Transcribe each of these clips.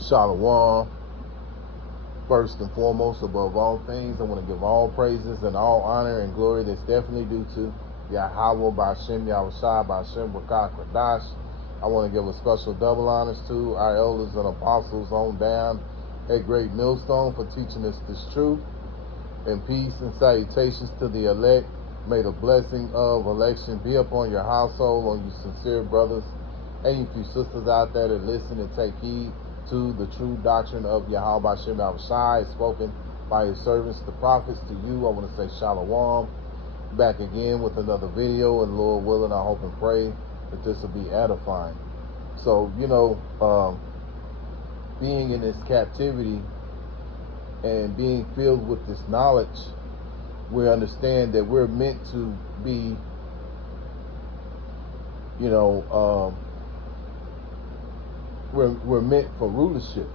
Shalom. First and foremost, above all things, I want to give all praises and all honor and glory that's definitely due to Yahweh Ba'Shem Yahushua Ba'Shem Rakah Kradash. I want to give a special double honors to our elders and apostles on down at Great Millstone for teaching us this truth. And peace and salutations to the elect. May the blessing of election be upon your household, on you sincere brothers and you few sisters out there that listen and take heed to the true doctrine of Yahweh Shem Yahushai spoken by his servants, the prophets. To you, I want to say Shalom. Back again with another video, and Lord willing, I hope and pray that this will be edifying. So, being in this captivity and being filled with this knowledge, we understand that we're meant to be, we're meant for rulership,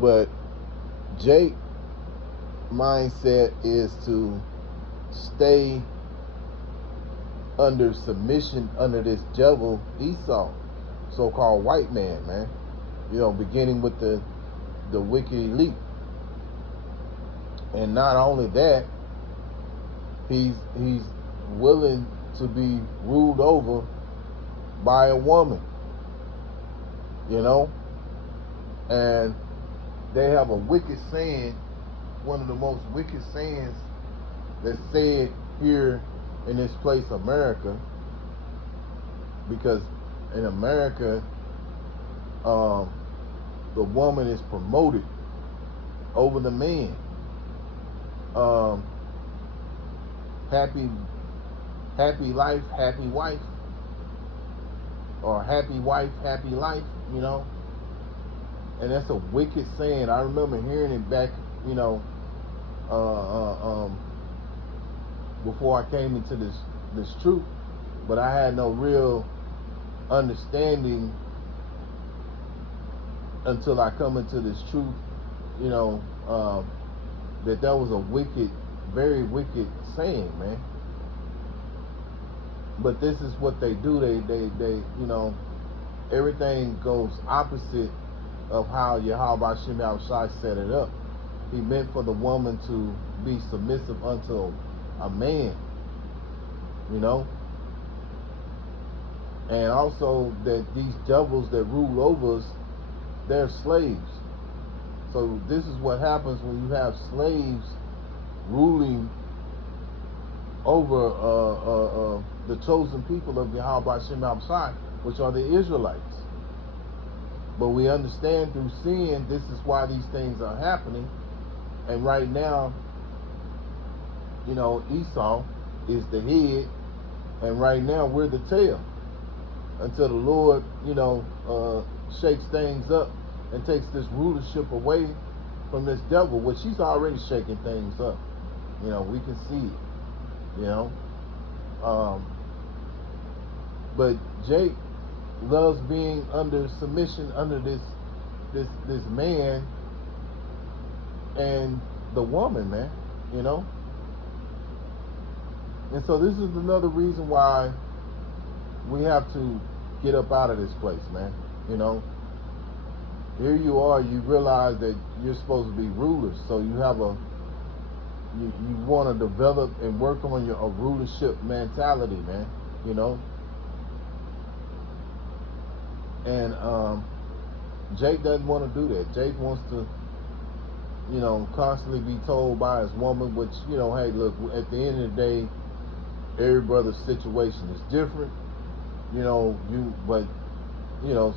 but Jake's mindset is to stay under submission under this devil Esau, so-called white man, beginning with the wicked elite. And not only that, he's willing to be ruled over by a woman, and they have a wicked saying, one of the most wicked sayings that's said here in this place, America, because in America, the woman is promoted over the man. Happy life, happy wife, or happy wife, happy life, and that's a wicked saying. I remember hearing it back, before I came into this truth, but I had no real understanding until I come into this truth, that was a wicked, very wicked saying, man. But this is what they do. They everything goes opposite of how Yahweh Shem Yahushai set it up. He meant for the woman to be submissive unto a man, and also that these devils that rule over us, they're slaves. So this is what happens when you have slaves ruling over the chosen people of Yahweh Shem Yahushai, which are the Israelites. But we understand through sin, this is why these things are happening. And right now, Esau is the head, and right now we're the tail. Until the Lord, shakes things up and takes this rulership away from this devil, which he's already shaking things up. We can see it, but Jake loves being under submission under this man and the woman, man, and so this is another reason why we have to get up out of this place, man. Here you are, you realize that you're supposed to be rulers, so you have you want to develop and work on a rulership mentality, man, and Jake doesn't want to do that. Jake wants to, constantly be told by his woman, which, hey, look, at the end of the day, every brother's situation is different, but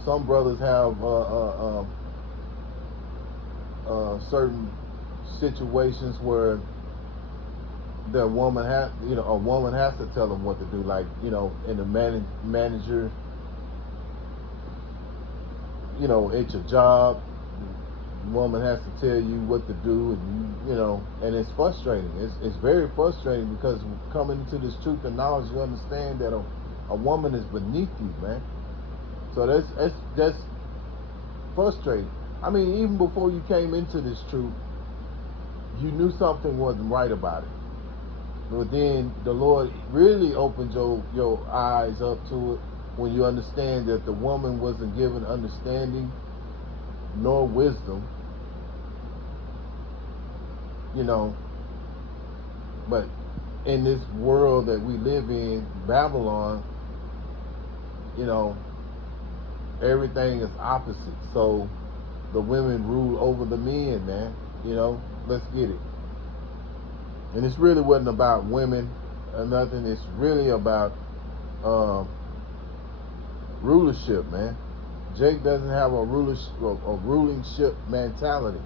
some brothers have certain situations where their woman a woman has to tell them what to do, like, in the manager, at your job, the woman has to tell you what to do, and and it's frustrating. It's very frustrating, because coming into this truth and knowledge, you understand that a woman is beneath you, man. So that's frustrating. I mean, even before you came into this truth, you knew something wasn't right about it. But then the Lord really opened your eyes up to it, when you understand that the woman wasn't given understanding nor wisdom, you know, but in this world that we live in, Babylon, you know, everything is opposite. So the women rule over the men, man. You know, let's get it. And it's really wasn't about women or nothing. It's really about rulership, man. Jake doesn't have a rulingship mentality.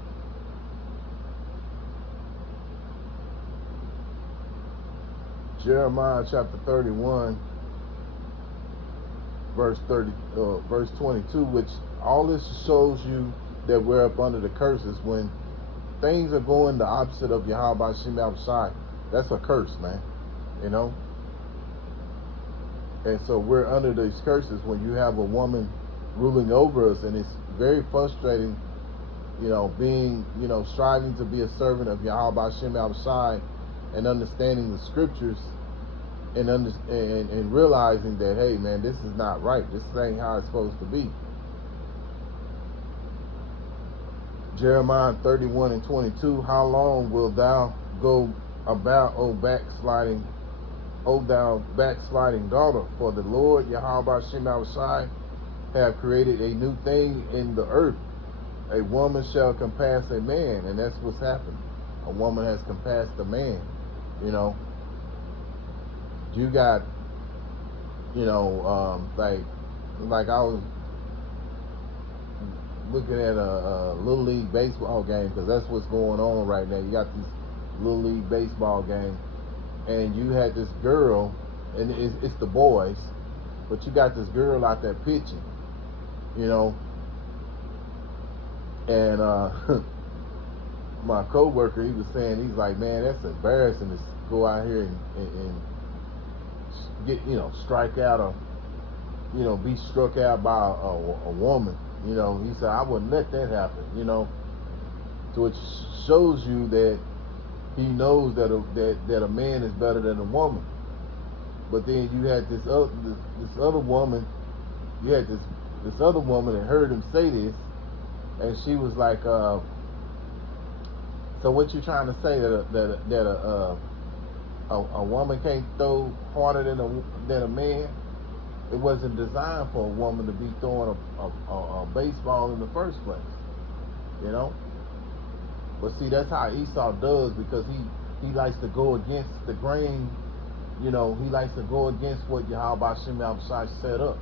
Jeremiah chapter 31, verse 22, which all this shows you that we're up under the curses. When things are going the opposite of Yahweh Shem Yahushai, that's a curse, man. You know? And so we're under these curses when you have a woman ruling over us, and it's very frustrating, you know, being, you know, striving to be a servant of Yahweh Shem Yahushai and understanding the scriptures and realizing that, hey, man, this is not right. This ain't how it's supposed to be. Jeremiah 31 and 22, how long wilt thou go about, O thou backsliding daughter? For the Lord Yahweh Shem Yahushai have created a new thing in the earth. A woman shall compass a man, and that's what's happened. A woman has compassed a man. You know, you got, you know, like I was looking at a little league baseball game, because that's what's going on right now. You got these little league baseball games, and you had this girl, and it's the boys, but you got this girl out there pitching, you know, and my coworker, he was saying, he's like, man, that's embarrassing to go out here and get, you know, strike out or, you know, be struck out by a woman. You know, he said, I wouldn't let that happen, you know. So it shows you that he knows that a man is better than a woman. But then you had this other woman, this other woman that heard him say this, and she was like, so what you trying to say, that a woman can't throw harder than a man? It wasn't designed for a woman to be throwing a baseball in the first place, you know. But see, that's how Esau does, because he likes to go against the grain. You know, he likes to go against what Yahweh Shem Yahushai set up.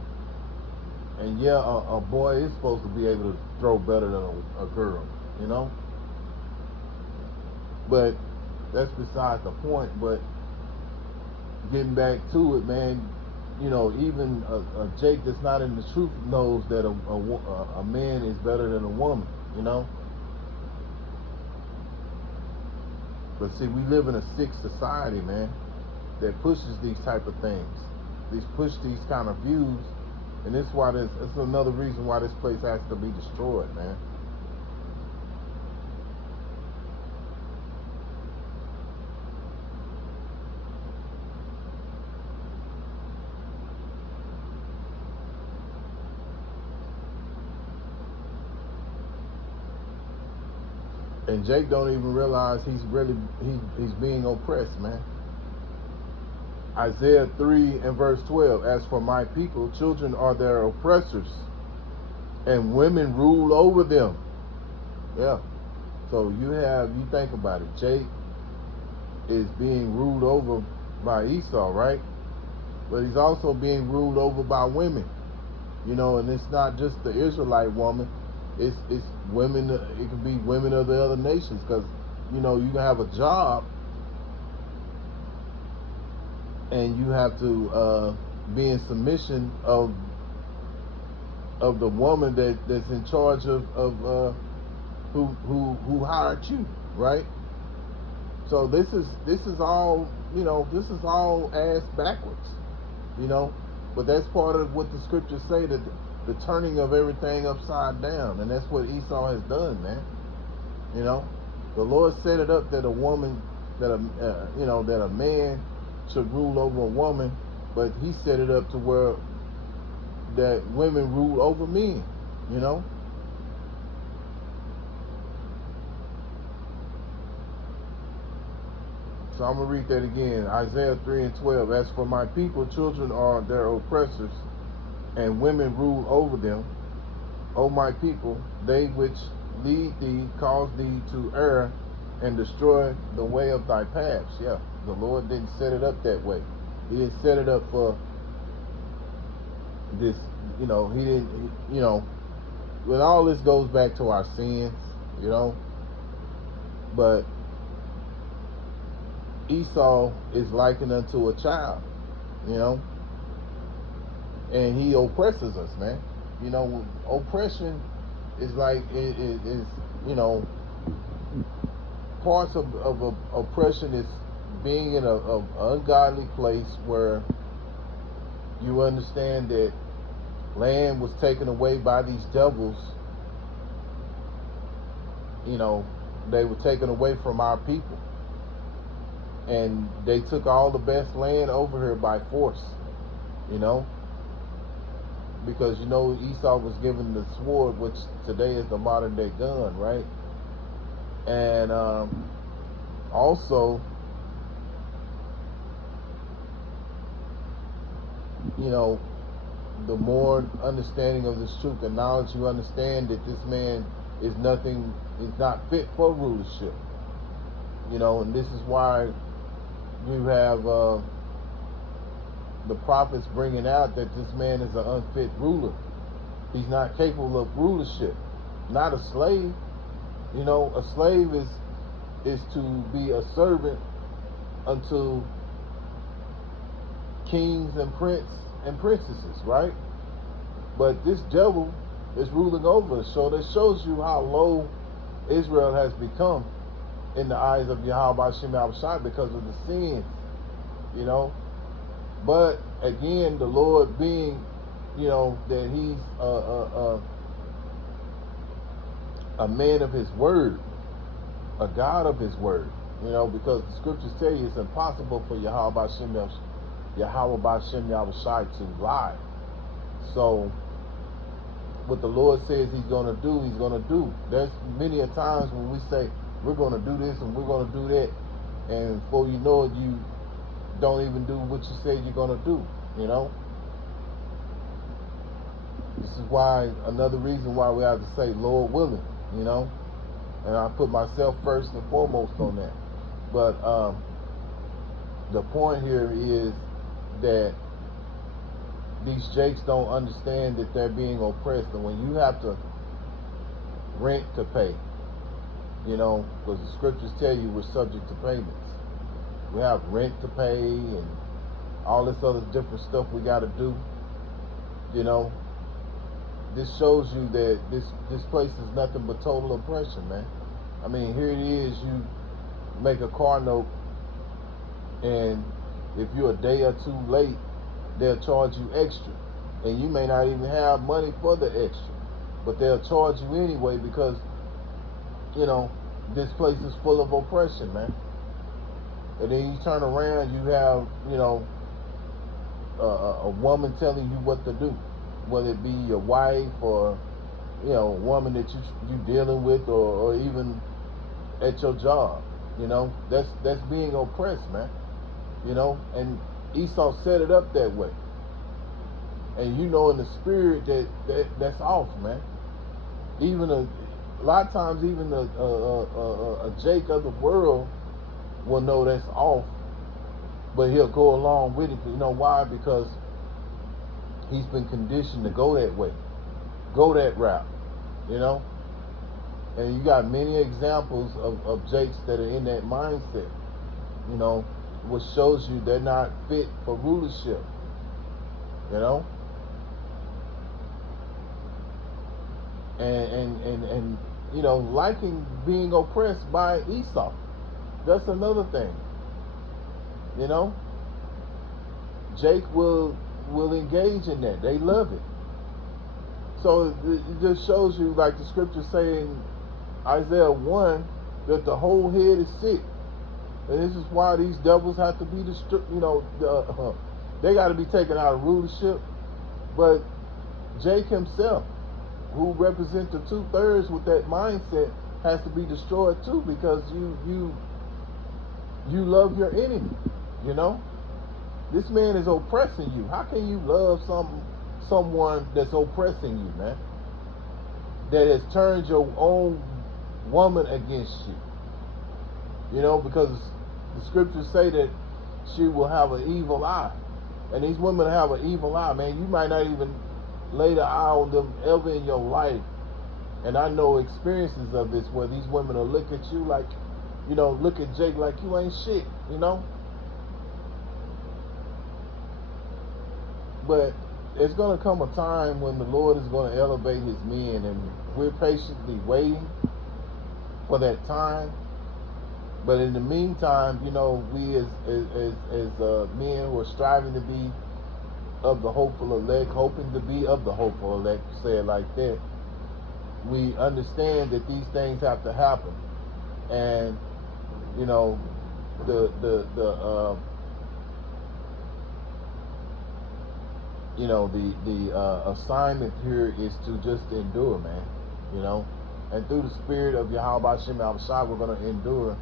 And yeah, a boy is supposed to be able to throw better than a girl, you know. But that's beside the point. But getting back to it, man, you know, even a Jake that's not in the truth knows that a man is better than a woman, you know. But see, we live in a sick society, man, that pushes these type of things. Push these kind of views, and it's another reason why this place has to be destroyed, man. And Jake don't even realize he's being oppressed, man. Isaiah 3 and verse 12, as for my people, children are their oppressors, and women rule over them. Yeah. So you think about it. Jake is being ruled over by Esau, right? But he's also being ruled over by women. You know, and it's not just the Israelite woman. It's women. It can be women of the other nations, because, you know, you can have a job and you have to be in submission of the woman that's in charge of who hired you, right? So this is all, you know, this is all ass backwards, you know. But that's part of what the scriptures say, that the turning of everything upside down, and that's what Esau has done, man. You know, the Lord set it up that a woman, that a man should rule over a woman, but He set it up to where that women rule over men, you know. So I'm going to read that again. Isaiah 3 and 12. As for my people, children are their oppressors, and women rule over them. O my people, they which lead thee cause thee to err and destroy the way of thy paths. Yeah, the Lord didn't set it up that way. He didn't set it up for this, he didn't, when all this goes back to our sins, you know, but Esau is likened unto a child, you know, and he oppresses us, man. Oppression is like, is, you know, parts of oppression is being in a ungodly place where you understand that land was taken away by these devils. They were taken away from our people, and they took all the best land over here by force, you know, because Esau was given the sword, which today is the modern day gun, right? And also, the more understanding of this truth and knowledge you understand that this man is not fit for rulership, and this is why you have the prophets bringing out that this man is an unfit ruler. He's not capable of rulership. Not a slave. A slave is to be a servant unto kings and princesses, right? But this devil is ruling over us. So that shows you how low Israel has become in the eyes of Yahweh Shem Yahushua because of the sins, But again, the Lord being, that He's a man of His word, a God of His word, because the scriptures tell you it's impossible for Yahweh Shem Yahushua to lie. So what the Lord says He's going to do, He's going to do. There's many a times when we say we're going to do this and we're going to do that, and before you know it, you don't even do what you said you're going to do. This is why, another reason why we have to say Lord willing, and I put myself first and foremost on that. But the point here is that these jakes don't understand that they're being oppressed, and when you have to rent to pay, because the scriptures tell you we're subject to payments. We have rent to pay and all this other different stuff we got to do. This shows you that this place is nothing but total oppression, man. I mean, here it is, you make a car note, and if you're a day or two late, they'll charge you extra. And you may not even have money for the extra, but they'll charge you anyway because, this place is full of oppression, man. And then you turn around, you have, a woman telling you what to do, whether it be your wife or, a woman that you dealing with, or even at your job. That's being oppressed, man. And Esau set it up that way. And in the spirit that's off, man. Even a lot of times, even a Jake of the world will know that's off, but he'll go along with it. You know why? Because he's been conditioned to go that way, go that route, And you got many examples of Jakes that are in that mindset, which shows you they're not fit for rulership, And liking being oppressed by Esau. That's another thing. Jake will engage in that. They love it. So it just shows you, like the scriptures say in Isaiah 1, that the whole head is sick. And this is why these devils have to be they got to be taken out of rulership. But Jake himself, who represents the 2/3 with that mindset, has to be destroyed too, because you love your enemy. You know, this man is oppressing you. How can you love someone that's oppressing you, man? That has turned your own woman against you. You know, because the scriptures say that she will have an evil eye. And these women have an evil eye, man. You might not even lay the eye on them ever in your life. And I know experiences of this where these women will look at you like, you know, look at Jake like you ain't shit, you know? But there's going to come a time when the Lord is going to elevate his men, and we're patiently waiting for that time. But in the meantime, you know, we as men who are striving to be of the hopeful elect, hoping to be of the hopeful elect, say it like that, we understand that these things have to happen. And, you know, the assignment here is to just endure, man. You know, and through the spirit of Yahweh Shem Shai, we're going to endure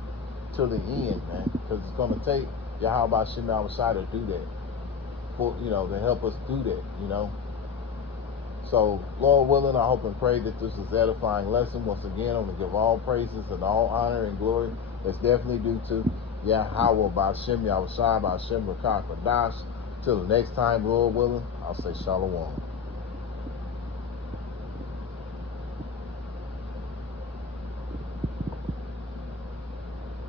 till the end, man, because it's going to take Yahweh Shem Shai to do that, for, you know, to help us do that, you know. So, Lord willing, I hope and pray that this is an edifying lesson. Once again, I'm going to give all praises and all honor and glory that's definitely due to Yahweh B'Shem Yahushua B'Shem Rakak Radash. Till the next time, Lord willing, I'll say Shalom.